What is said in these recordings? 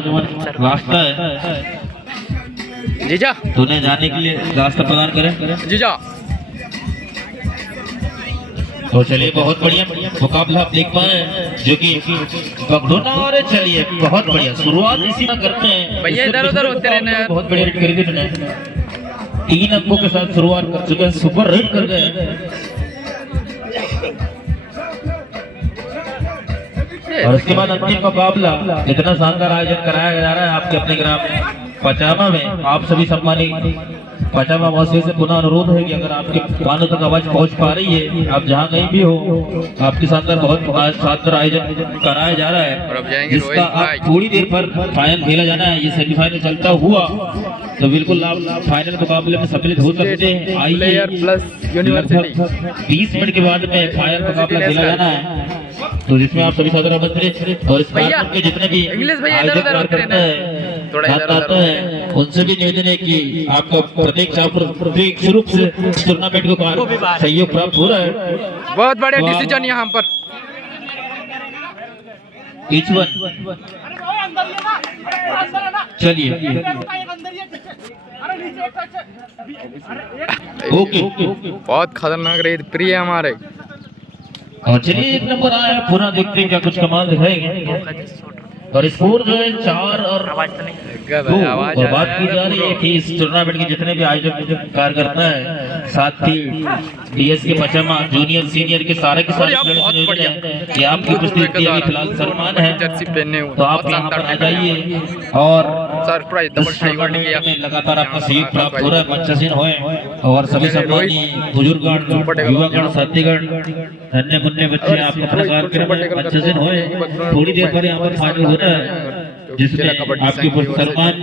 नौजवान रास्ता है जीजा, तूने जाने के लिए रास्ता प्रदान करे जीजा। तो चलिए बहुत बढ़िया मुकाबला आप देख पा रहे हैं जो कि बगडोना और चलिए बहुत बढ़िया शुरुआत इसी में करते हैं भैया इधर उधर होते रहना यार। बहुत बढ़िया रेड करके तूने 3 अंकों के साथ शुरुआत कर चुके हैं, सुपर रेड कर गए। और उसके बाद अंतिम मुकाबला इतना शानदार आयोजन कराया जा रहा है आपके अपने ग्राम पचामा में। आप सभी सम्मानित पचामा वासियों से पुनः अनुरोध है कि अगर आपके कानों तक आवाज पहुंच पा रही है, आप जहां कहीं भी हो, आपके साथ बहुत शानदार आयोजन कराया जा रहा है जिसका आप थोड़ी देर पर फाइनल खेला जाना है। ये सेमीफाइनल चलता हुआ तो बिल्कुल आप फाइनल मुकाबले में सम्मिलित हो सकते हैं। आइए 20 मिनट के बाद में फाइनल मुकाबला खेला जाना है, तो जिसमें आप सभी सादर आमंत्रित और इस कार्यक्रम के जितने भी आयोजक कार्यकर्ता हैं उनसे भी निवेदन है कि आपका प्रत्येक रूप से टूर्नामेंट को सहयोग प्राप्त हो रहा है। बहुत बड़े डिसीजन यहाँ पर। चलिए ओके बहुत खतरनाक रेत प्रिय हमारे। और चलिए 1 नंबर आया, पूरा देखते हैं क्या कुछ कमाल दिखाएंगे। और स्कोर जो है 4 और 2। और बात की जा रही है कि इस टूर्नामेंट के जितने भी आयोजक कार्यकर्ता है, साथ ही डीएस के पचामा जूनियर सीनियर के सारे कि आपकी उपस्थिति अभी फिलहाल सम्मान है, तो आप यहाँ पर आ जाइए और लगातार आपका सहयोग प्राप्त हो रहा है। मंचासीन होए और सभी सम्मानी बुजुर्गगण, युवागण, साथीगण, अन्य बुन्ने बच्चे आप अपना कार्यक्रम में मंचासीन होए। थोड़ी देर पर यहाँ पर फाइनल हो रहा है जिसमें आपके सलमान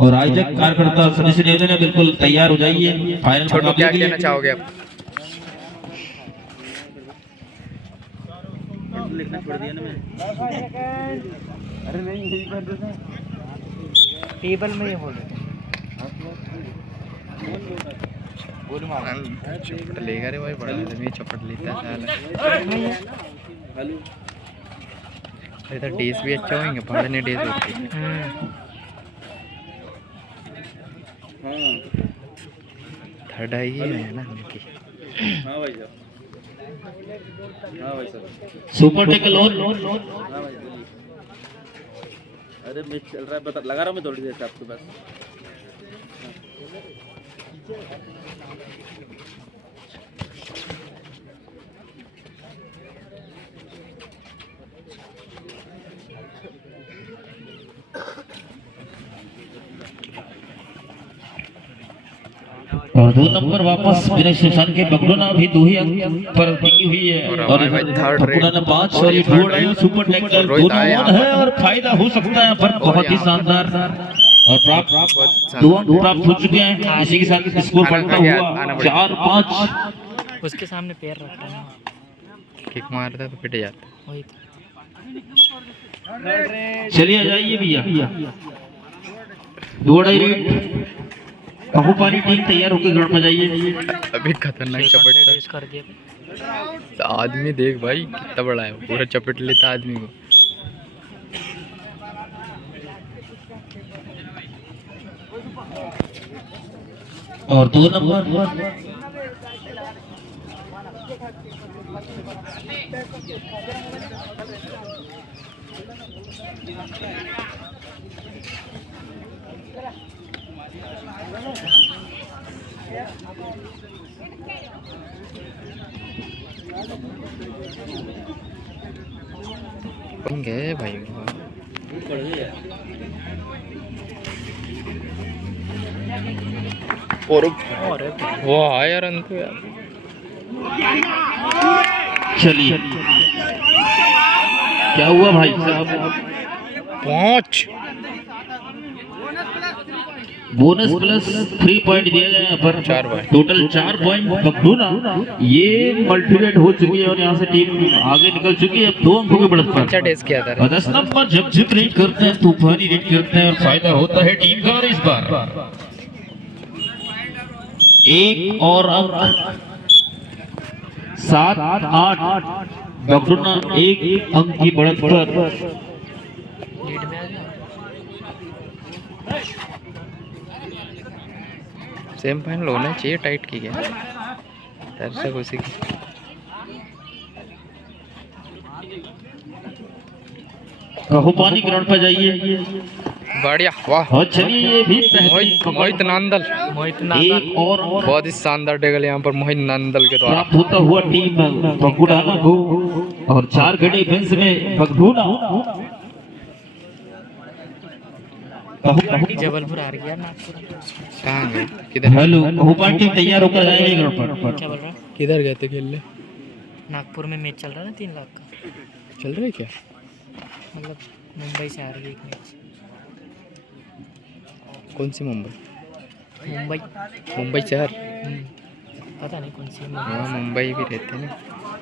और आयोजक कार्यकर्ता सदस्य निवेदन है बिल्कुल तैयार हो जाइए फाइनल छोटू क्या कहना चाहोगे आप? लिखना छोड़ दिया ना मैं। अरे नहीं यही कर देता टेबल में ही हो चपट लेगा रे भाई, बड़ा आदमी चपट लेता है साला। इधर डेज भी अच्छा होंगे, पढ़ने डेज होते हैं। थर्ड आई है ना उनकी। हाँ भाई साहब, हाँ भाई साहब। सुपर टेकल और हाँ भाई बोलिए। अरे मैच चल रहा है, बता लगा रहा हूँ मैं थोड़ी देर से आपके पास। और 2 नंबर वापस मेरे स्टेशन के बगडोना भी 2 ही अंक पर टिकी हुई है और थर्ड 5 और ये ढोड़ सुपर टेकल दोनों है और फायदा हो सकता है पर बहुत ही शानदार और प्राप्त 2 अंक प्राप्त हो चुके हैं। इसी के साथ स्कोर बढ़ता हुआ 4-5। उसके सामने पैर रखता है, किक मारता तो पिट जाता। वही चलिए आ जाइए भैया, दौड़ रेड कहू पानी टीम तैयार होकर ग्राउंड में जाइए। अभी खतरनाक चपट कर दिया आदमी, देख भाई कितना बड़ा है, पूरा चपट लेता आदमी को। और 2 नंबर गए भाई और वो आया यार अंत यार। चलिए क्या हुआ भाई साहब? 5 बोनस प्लस 3 पॉइंट दिया गया है पर 4 पॉइंट टोटल 4 पॉइंट बगडोना ये मल्टीप्लेट हो चुकी है और यहाँ से टीम आगे निकल चुकी है 2 अंकों के बढ़त पर। अच्छा टेस्ट किया था। 10 नंबर जब जिप रेड करते हैं तूफानी रेड करते हैं और फायदा होता है टीम का। और इस बार 1 और अंक 7-8 बगडोना 1 अंक की बढ़त पर लीड में आ गया। सेमीफाइनल होना चाहिए टाइट की क्या दर्शक उसी की। पानी ग्राउंड पर जाइए। बढ़िया वाह। और चलिए ये भी मोहित नांदल एक और बहुत ही शानदार टेकल यहाँ पर मोहित नांदल के द्वारा प्राप्त होता हुआ टीम बगुडाना को। और 4 घड़ी फेंस में बगडूना जबलपुर हार गया ना। कहाँ गए किधर? हेलो भोपाल टीम तैयार होकर जाएगी ग्राउंड पर। क्या बोल रहा? किधर गए थे खेलने? नागपुर में मैच चल रहा है ना 3 लाख का। चल रहा है क्या? मतलब मुंबई से हार गई एक मैच। कौन सी मुंबई? मुंबई शहर। पता नहीं कौन सी है। हाँ मुंबई भी रहते हैं ना।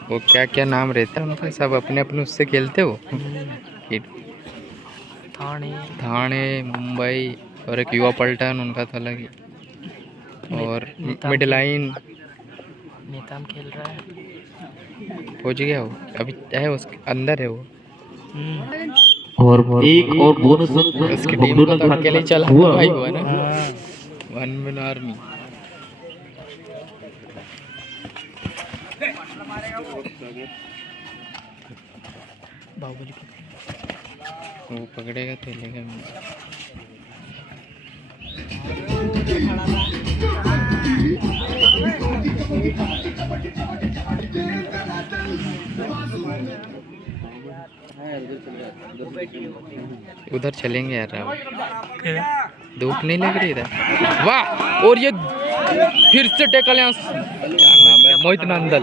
वो क्या क्या नाम रहता है उनका, सब अपने अपने उससे खेलते हो। थाने मुंबई और एक युवा पलटन उनका तो अलग ही। और मिडलाइन नेताम खेल रहा है। पहुंच गया वो अभी है उसके अंदर है वो। और एक और बोनस उसकी टीम को तो अकेले चला भाई हुआ ना। One man army. बाहुबली वो पकड़ेगा तो लेगा। उधर चलेंगे यार राहुल। धूप नहीं लग रही इधर। वाह। और ये फिर से टेकल यहाँ क्या नाम है मोहित नांदल।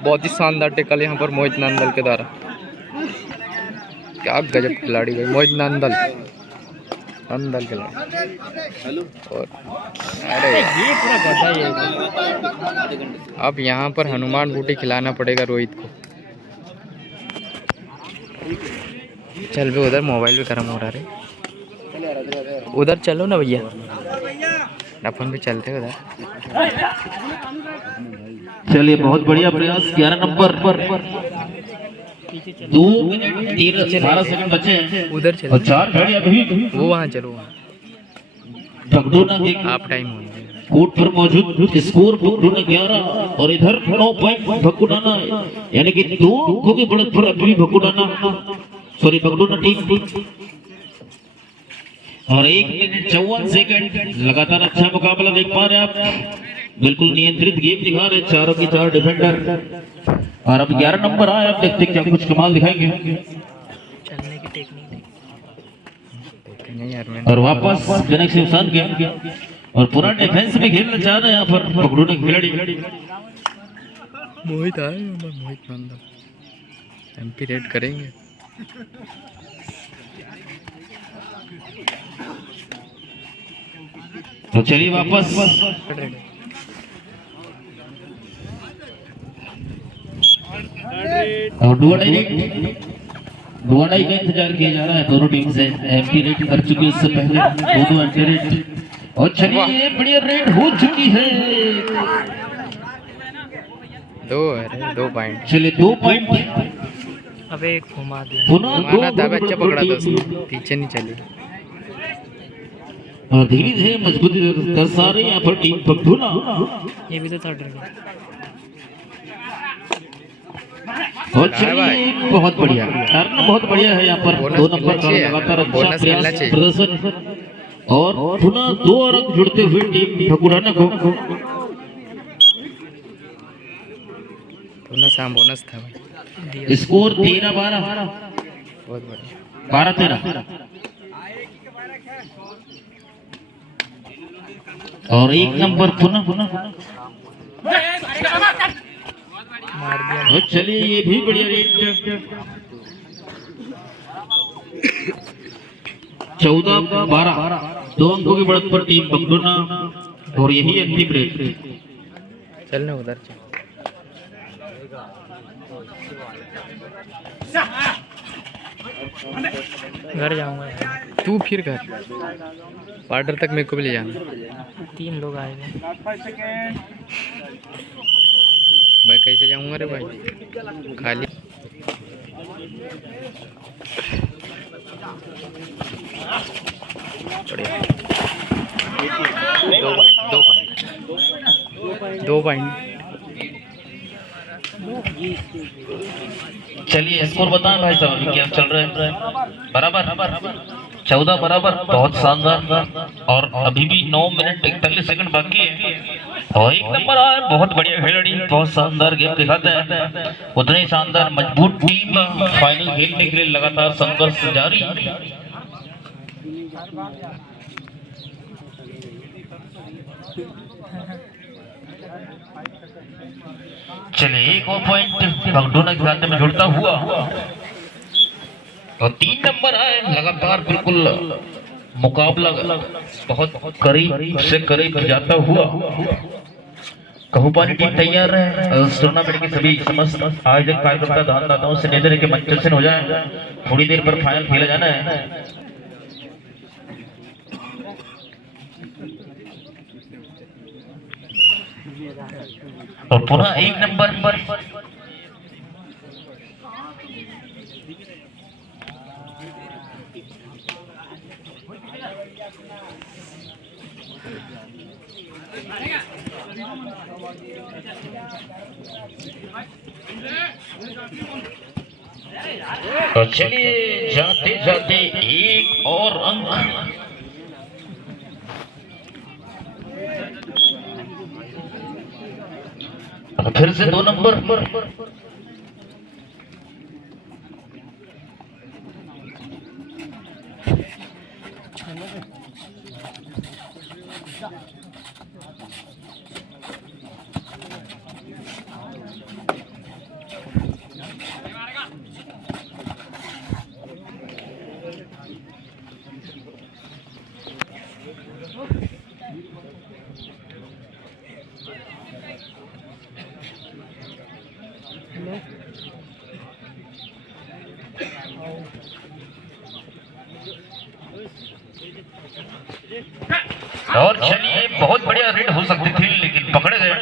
बहुत ही शानदार टेकल यहाँ पर मोहित नांदल के द्वारा। क्या गजब खिलाड़ी भाई मोहित नांदल खिलाड़ी। और अरे ये पूरा गधा ही है। अब यहाँ पर हनुमान बूटी खिलाना पड़ेगा रोहित को। चल भी उधर मोबाइल भी गर्म हो रहा है। उधर चलो ना भैया अपन भी चलते उधर। चलिए बहुत बढ़िया प्रयास। 11 नंबर पर 2 मिनट 13 सेकंड बचे हैं। उधर चलो और 4 घड़ी अभी वो वहाँ चलो वहाँ बगडूना के आप टाइम होंगे। कोर्ट पर मौजूद स्कोर बगडूना 11 और इधर 9 पॉइंट भगुडाना यानी कि 2 अंकों की बढ़त पर अभी बगडूना टीम। और 1 मिनट 54 सेकंड लगातार अच्छा मुकाबला देख पा रहे हैं आप। बिल्कुल नियंत्रित गेम दिखा रहे चारों की 4 डिफेंडर। और अब 11 नंबर आए। आप देखते क्या कुछ कमाल दिखाएंगे। चलने की टेक्निक नहीं यार और वापस जनक शिवसान के और पूरा डिफेंस में खेलना चाह रहे हैं यहाँ पर बगडूना खिलाड़ी। मोहित आए मोहित नांदल एमपी रेड करेंगे। तो चलिए वापस और डुआडाई का इंतजार किया जा रहा है। दोनों टीम से एमपी रेड कर चुकी है उससे पहले दोनों एंटी रेड। और चलिए बढ़िया रेड हो चुकी है। 2 पॉइंट। चलिए 2 पॉइंट। अबे घुमा दिया। पुनः माना था अच्छा पकड़ा था उसको पीछे नहीं चली। और धीरे धीरे मजबूती दर्शा रही यहाँ पर टीम बगडूना। ये भी तो 3rd रन। और चलिए बहुत बढ़िया टर्न बहुत बढ़िया है यहाँ पर 2 नंबर का लगातार अच्छा प्रयास प्रदर्शन। और पुनः 2 अंक जुड़ते हुए टीम बगडूना को बोनस था भाई। स्कोर 13-12 बहुत बढ़िया 12-13। और 1 नंबर पुनः मार दिया। चलिए ये भी बढ़िया रेट 14-12 2 अंकों की बढ़त पर टीम बगडूना। और यही अंतिम रेट। चलना उधर चल। घर जाऊंगा। तू फिर घर बॉर्डर तक मेरे को भी ले जाना। 3 लोग आए हैं। मैं कैसे जाऊंगा रे भाई खाली। बढ़िया। 2 पॉइंट। चलिए स्कोर बताएं भाई साहब, अभी क्या चल रहा है? बराबर 14 बराबर, बहुत शानदार। और अभी भी 9 मिनट 41 सेकंड बाकी है और 1 नंबर आया। बहुत बढ़िया खिलाड़ी, बहुत शानदार गेम दिखाते हैं। उतने ही शानदार मजबूत टीम फाइनल खेलने के लिए लगातार संघर्ष जारी। चलिए एक और पॉइंट भगडोना के खाते में जुड़ता हुआ और 3 नंबर आए। लगातार बिल्कुल मुकाबला बहुत करीब से करीब जाता हुआ। कहूपानी टीम तैयार है। उस टूर्नामेंट के सभी समस्त आयोजक कार्यकर्ता दानदाताओं से निवेदन है कि मंच हो जाए, थोड़ी देर पर फाइनल खेला जाना है। और पुनः 1 नंबर पर तो चलिए जाते जाते एक और अंक। फिर से 2 नंबर और चलिए बहुत बढ़िया रेड हो सकती थी लेकिन पकड़े गए।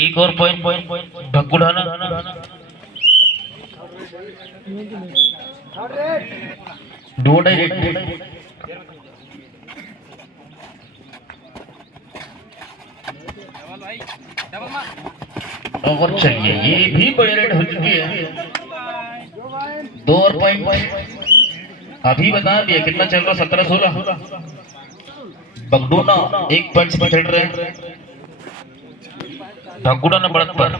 एक और पॉइंट भगुड़ाना। दो डायरेक्ट और चलिए ये भी बड़े रेड हो चुकी है। 2 और पॉइंट अभी बता दिया कितना चल रहा, 17-16। बगडोना 1 पॉइंट से चल रहे हैं। भगुड़ाना बढ़त पर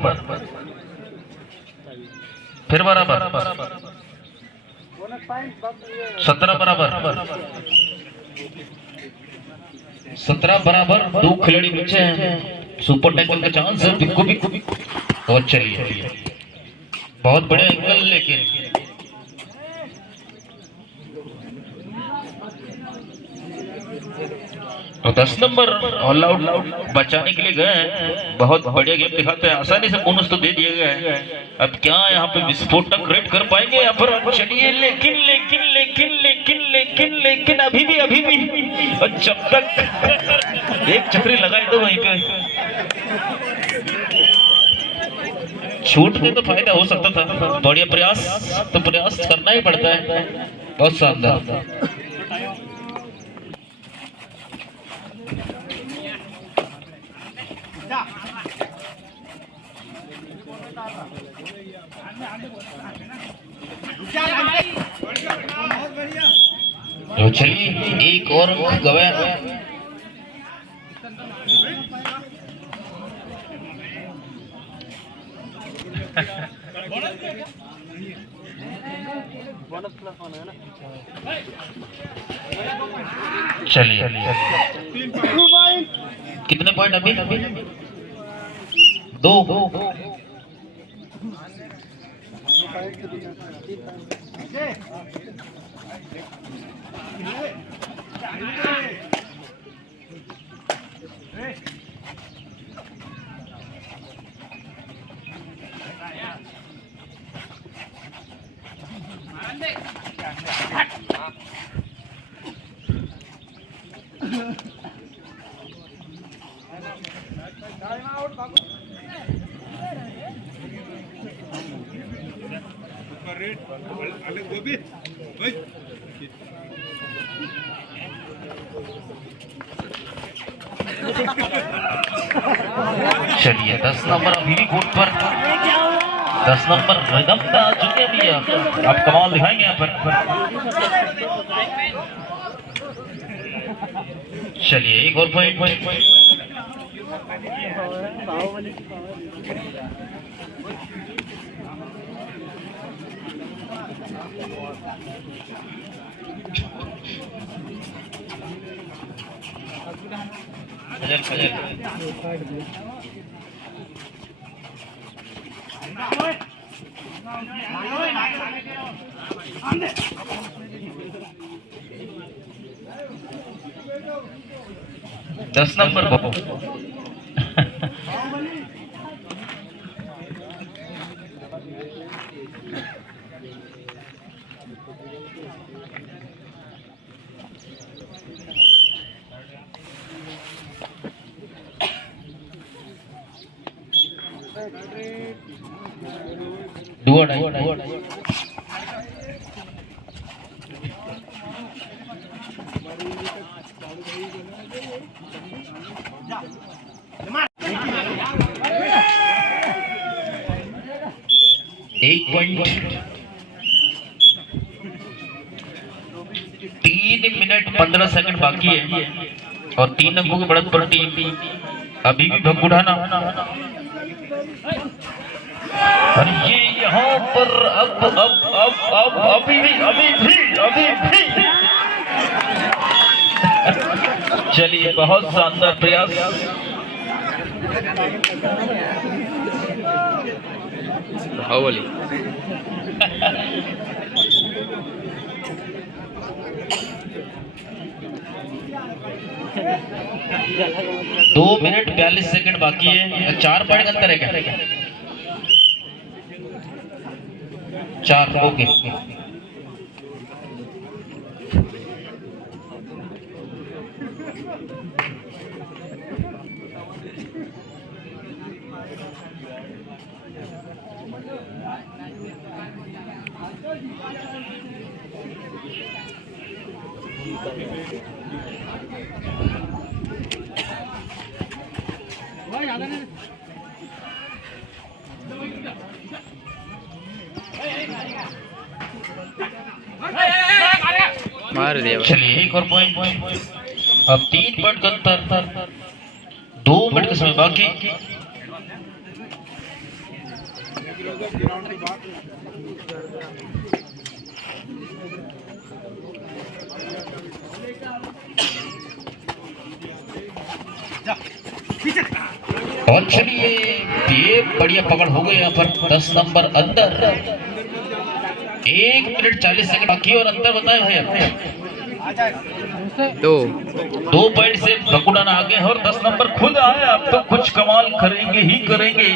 फिर बराबर 17 बराबर 17 बराबर। 2 खिलाड़ी बचे हैं, सुपर टैकल का चांस है बिल्कुल भी। और चलिए बहुत बड़े एंगल लेकिन तो 10 नंबर ऑल आउट बचाने के लिए गए हैं। बहुत बढ़िया गेम दिखाते हैं, आसानी से बोनस तो दे दिए गए हैं। अब क्या यहाँ पे विस्फोटक रेड कर पाएंगे यहाँ पर? चलिए लेकिन लेकिन लेकिन लेकिन लेकिन लेकिन अभी भी और जब तक एक छतरी लगाई तो वहीं पे छूट दे तो फायदा हो सकता था। बढ़िया प्रयास तो प्रयास करना ही पड़ता है। बहुत शानदार। तो चलिए एक और गवाया। चलिए कितने पॉइंट अभी? 2। चलिए 10 नंबर अभी भी कोर्ट पर, 10 नंबर रिदम पे आ चुके भी आप कमाल दिखाएंगे यहाँ पर। चलिए एक और पॉइंट। 10 नंबर बाबू। एक पॉइंट 3 मिनट 15 सेकंड बाकी है और 3 अंकों की बढ़त पर टीम अभी भी भगुड़ाना। और ये यहाँ पर अब अभी भी चलिए बहुत शानदार प्रयास। बाहुबली 2 मिनट 42 सेकंड बाकी है। 4 पॉइंट का अंतर है क्या? 4 ओके। मार दिया। चलिए एक और पॉइंट। अब 3 पॉइंट का अंतर, 2 मिनट का समय बाकी। और चलिए ये बढ़िया पकड़ हो गई यहाँ पर। 10 नंबर अंदर, 1 मिनट 40 सेकंड बाकी और अंदर बताए भैया 2 पॉइंट से भगुड़ाना आगे है और 10 नंबर खुद आए। अब तो कुछ कमाल करेंगे ही करेंगे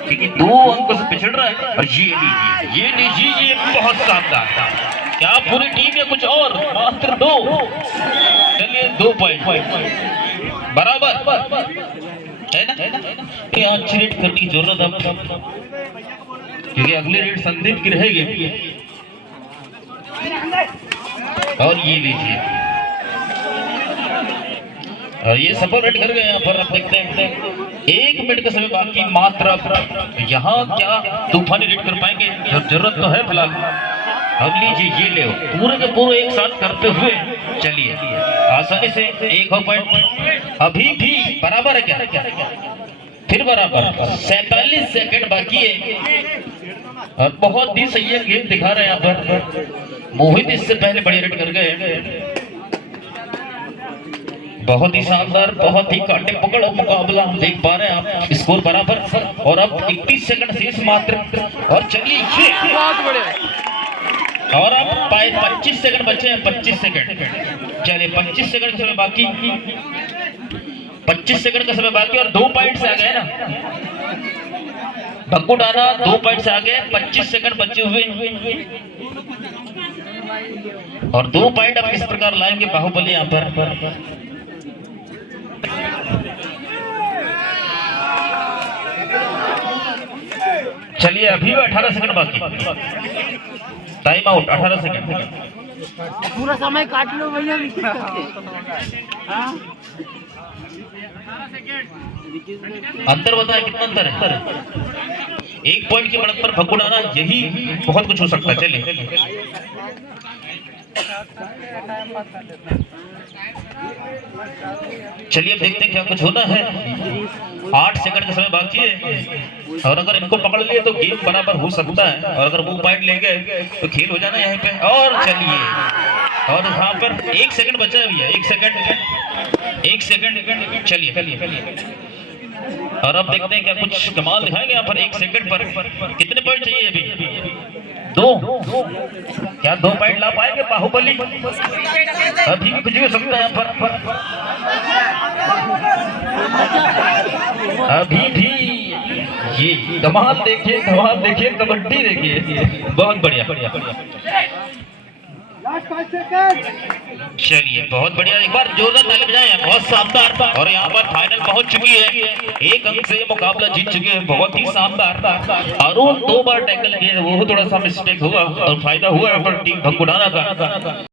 क्योंकि 2 अंकों से पिछड़ रहा है। और ये लीजिए ये बहुत शानदार था। क्या पूरी टीम या कुछ और? मात्र 2। चलिए 2 पॉइंट बराबर है ना? यहाँ अच्छी रेट करने की जरूरत है क्योंकि अगली रेट संदीप की रहेगी। और ये लीजिए और ये सफल रेट कर गए यहाँ पर। आप देखते हैं 1 मिनट का समय बाकी मात्र। यहाँ क्या तूफानी रेट कर पाएंगे? जरूरत तो है फिलहाल। अब लीजिए ये ले पूरे के पूरे एक साथ करते हुए चलिए आसानी से 1 और पॉइंट। अभी भी बराबर है क्या? फिर बराबर 47 सेकंड बाकी है और बहुत ही सही है गेम दिखा रहे हैं यहाँ पर। मोहित इससे पहले बड़ी रेट कर गए। बहुत ही शानदार, बहुत ही कांटे पकड़ मुकाबला हम देख पा रहे हैं। आप स्कोर बराबर और अब 31 सेकंड शेष मात्र। और चलिए ये बहुत बढ़िया। और अब 25 सेकंड बचे हैं। 25 सेकंड चलिए 25 सेकंड का समय बाकी। 25 सेकंड का समय बाकी और 2 पॉइंट से आ गए ना भगुड़ाना। 2 पॉइंट से आ गए। 25 सेकंड बचे हुए और 2 पॉइंट अब किस प्रकार लाएंगे बाहुबली यहाँ पर। चलिए अभी भी 18 सेकंड बाकी। Time out 18 second. पूरा समय काट लो भैया। अंतर बताए कितना अंतर है? 1 पॉइंट की बढ़त पर फकुड़ाना, यही बहुत कुछ हो सकता है। चलिए चलिए अब देखते हैं क्या कुछ होना है। 8 सेकंड का समय बाकी है और अगर इनको पकड़ लिए तो गेम बराबर हो सकता है, और अगर वो पॉइंट ले गए तो खेल हो जाना यहाँ पे। और चलिए, और यहाँ पर 1 सेकंड बचा है भैया, 1 सेकंड। चलिए और अब देखते हैं क्या कुछ कमाल दिखाएंगे यहाँ पर। 1 सेकंड पर कितने पॉइंट चाहिए अभी? 2। क्या 2 पॉइंट ला पाएंगे बाहुबली? अभी भी कुछ भी हो सकता है यहाँ पर। अभी भी ये कमाल देखिए, कबड्डी देखिए, बहुत बढ़िया। चलिए बहुत बढ़िया, एक बार जोरदार ताली बजाएं। बहुत शानदार, और यहाँ पर फाइनल पहुंच चुकी है। 1 अंक से मुकाबला जीत चुके हैं, बहुत ही शानदार। अरुण 2 बार टैकल किए, वो थोड़ा सा मिस्टेक हुआ और फायदा हुआ यहाँ पर टीम भकुड़ाना का।